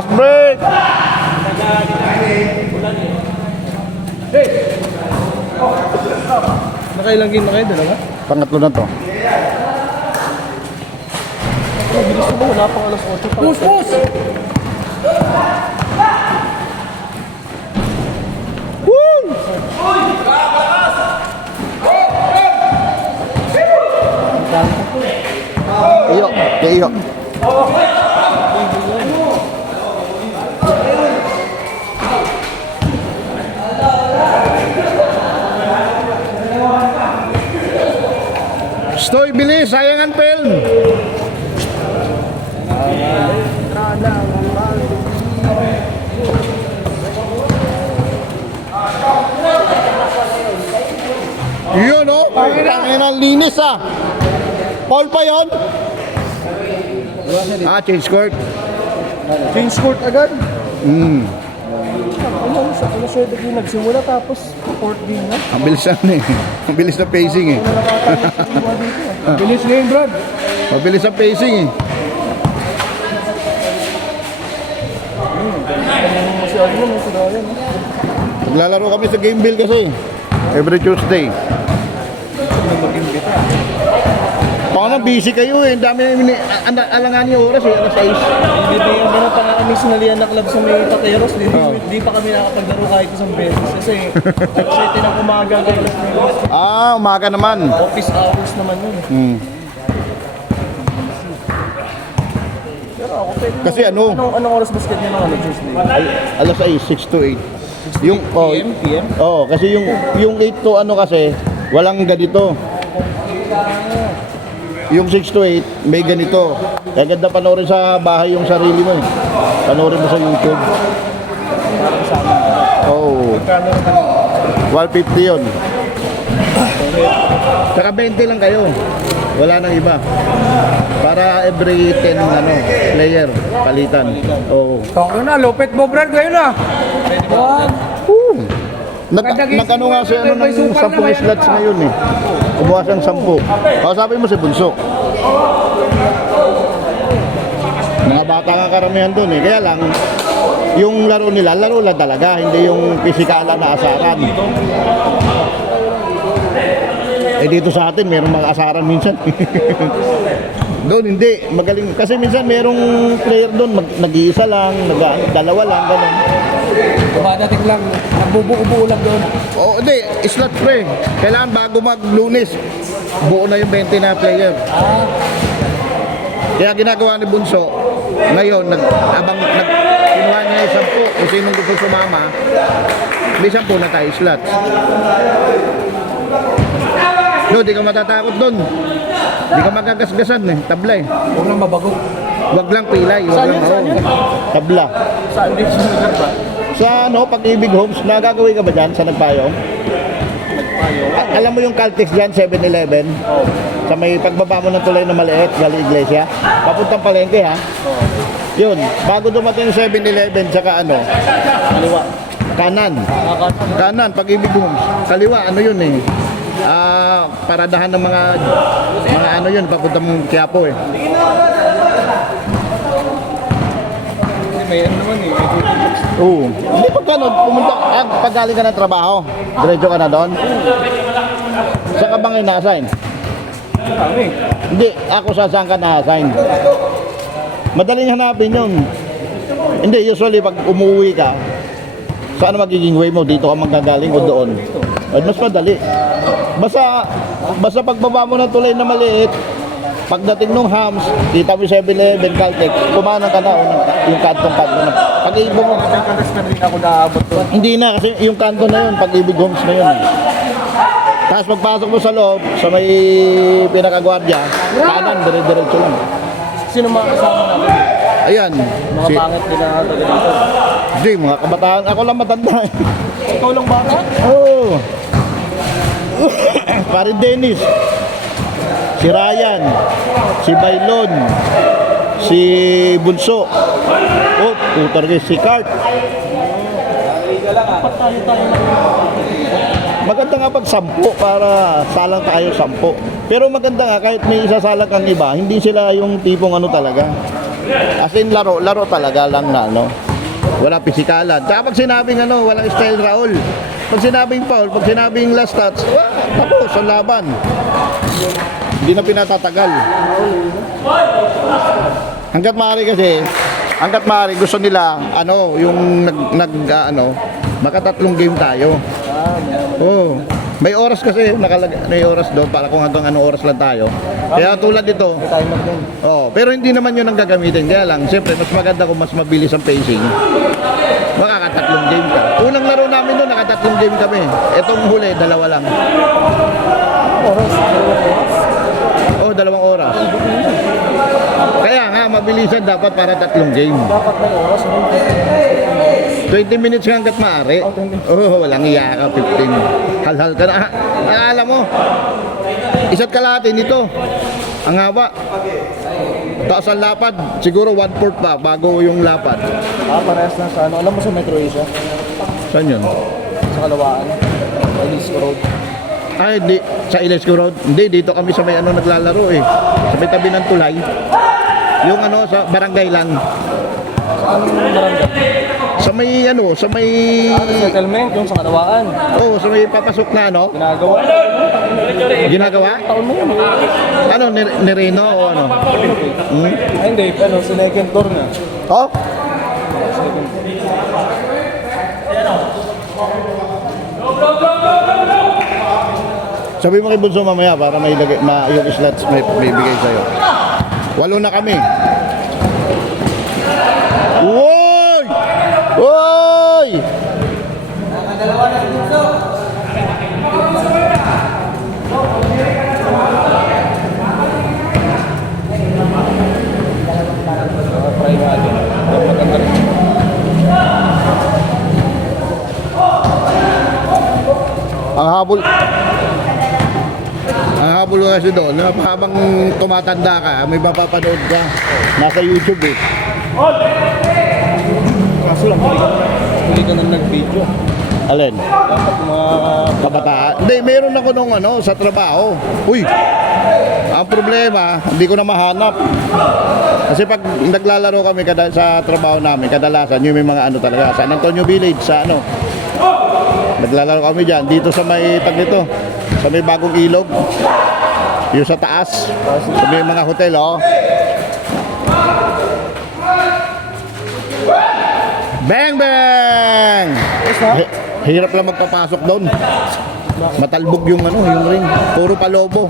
Fast break! Nakailang game na kayo, dalawa? Pangatlo na to. Bilis mo, wala pang alas 8 pa. Push! Iyo, iyo. Stoy, bilis, sayang ang film. Yun o, tangin ang linis ah. Paul pa yun? Change court. Change court agad? Mm. Sure yung nagsimula tapos court game na. Ang bilis na eh. Ang bilis na pacing eh. Bilis na yun, Brad. Mabilis ang pacing eh. Maglalaro kami sa Gameville kasi. Every Tuesday. Paano busy kayo eh. Ang dami alangan yung oras eh. Alas 6. Hindi pa nga kami sinalihan na club sa may Pateros. Hindi pa kami nakapaglaro kahit isang beses. Kasi excited ng umaga kayo. Umaga naman. Office hours naman yun. Pero ako pwede. Kasi ano? Anong oras basket niya ng Tuesday? Alas 6, 6 to 8. Yung PM? kasi yung 8 to ano kasi walang ganito. Yung 6 to 8 may ganito. Kaya ganda panoorin sa bahay yung sarili mo eh. Panoorin mo sa YouTube. Oo. 150 yun. Saka 20 lang kayo. Wala nang iba. Para every 10 player palitan. Oo. Tawag na, lupit mo Brad ngayon ah. Nag-ano nga siya ng 10 slots ngayon eh. Kumuha siyang 10. Sabi mo si Bunso. Mga bata nga karamihan doon eh. Kaya lang, yung laro nila, laro lang talaga. Hindi yung pisikalan na asaran. Eh dito sa atin, mayroong mga asaran minsan. Doon hindi, magaling. Kasi minsan mayroong player doon, nag-iisa lang, dalawa lang, gano'n. Dumadating lang, nagbubuo-buo lang doon. Hindi, slot pre. Kailangan bago mag-Lunes, buo na yung 20 na player. Kaya ginagawa ni Bunso, ngayon, kinuha niya yung 10, kung sinong gusto sumama, may 10 na tayo slots. No, di ka matatakot doon. Di ka magagasgasan eh, tabla eh. Huwag lang mabago. Wag lang pilay, wag lang tabla. Saan din sa lugar ba? Sa Pag-ibig Homes, nagagawin ka ba dyan sa Nagpayong? Alam mo yung Caltex dyan, 7-Eleven? Sa may pagbaba mo ng tulay na maliit, galing iglesia? Papuntang palengke ha? Yun, bago dumating yung 7-Eleven, tsaka Kaliwa. kanan. Kanan, Pag-ibig Homes. Kaliwa, ano yun eh? Paradahan ng mga yun, papuntang Quiapo eh. May naman eh. Oo. Hindi pag pumunta, pag galing ka ng trabaho, diretso ka na doon. Saan ka bang ina-assign? Kami. Hindi, ako saan ka na-assign. Madaling hanapin yun. Hindi, usually pag umuwi ka, saan magiging way mo? Dito ka manggagaling o doon? Mas madali. Basta pagbaba mo ng tulay na maliit, pagdating nung Hams, kita mo 7-Eleven, Caltex, kumanan ka na yung kantong-kanto na. Pag-ibig mo. Nagkakas na rin ako naabot doon. Hindi na, kasi yung kanto na yun, Pag-ibig Homes na yun. Tapos pagpasok mo sa loob, sa may pinakagwardya, kanan, dire-diretso lang. Sino mga kasama natin? Ayan. Mga pangit nila dito. Hindi, mga kabataan. Ako lang matanda. Ikaw lang bata? Oo. Pare Dennis. Si Ryan. Si Bailon. Si Bunso. Putar guys, si Cart. Maganda nga pag 10 para salang tayo 10. Pero maganda nga kahit may isasalang kang iba, hindi sila yung tipong talaga. As in laro talaga lang na ano. Wala pisikalan. Tsaka pag sinabing ano, walang style Raul. Pag sinabing foul, pag sinabing last touch, tapos ang laban. Hindi na pinatatagal. Hanggat maaari gusto nila ano, yung makatatlong game tayo. Oh, may oras kasi may oras doon para kung hanggang anong oras lang tayo. Kaya tulad nito. Pero hindi naman 'yun ang gagamitin. Kaya lang, siyempre mas maganda kung mas mabilis ang pacing. Makakatatlong game ka. Unang laro namin doon, nakatatlong game kami. Etong huli, dalawa lang. Oh, 2 oras. Kaya nga, mabilisan dapat para 3 game. Dapat may oras. 20 minutes hanggat maaari. Walang iya ka, 15. Hal-hal ka na. Alam mo, isa't kalahati nito. Ang haba. Taas ang lapad, siguro 1/4 pa bago yung lapad. Parehas na sa ano. Alam mo sa Metro Asia? Saan yun? Sa Kalawaan. Sa Ilisco Road. Ay, di. Sa Ilisco Road. Hindi, dito kami sa may ano naglalaro eh. Sa may tabi ng tulay. Yung ano, sa barangay lang. Sa anong barangay? Sa may ano, sa may... Settlement, yung sa Kalawaan. Oh, sa may papasok na ano. Ginagawa. Ginagawa? Taon mo yun. Ano, nireno o ano? Ay, hindi. Ano, sa second floor na. Oh? Sabi mo kay Bunso mamaya para may yung slots may bigay sa'yo. 8 na kami. Woy! Woy! Try nga din. Maganda rin. Ang habol kasi doon, habang tumatanda ka, may mapapanood ka. Nasa YouTube eh. Kaso lang, hindi ka na nag-video. Alin? Dapat mga... Kabataan? Hindi, meron ako nung ano, sa trabaho. Uy! Ang problema, hindi ko na mahanap. Kasi pag naglalaro kami sa trabaho namin, kadalasan yung may mga ano talaga, San Antonio Village, sa ano. Naglalaro kami dyan, dito sa may tag nito, sa may bagong ilog. Yung sa taas, sa may mga hotel, oh. Bang bang! Hirap lang magpapasok doon. Matalbog yung ano, yung ring. Puro palobo.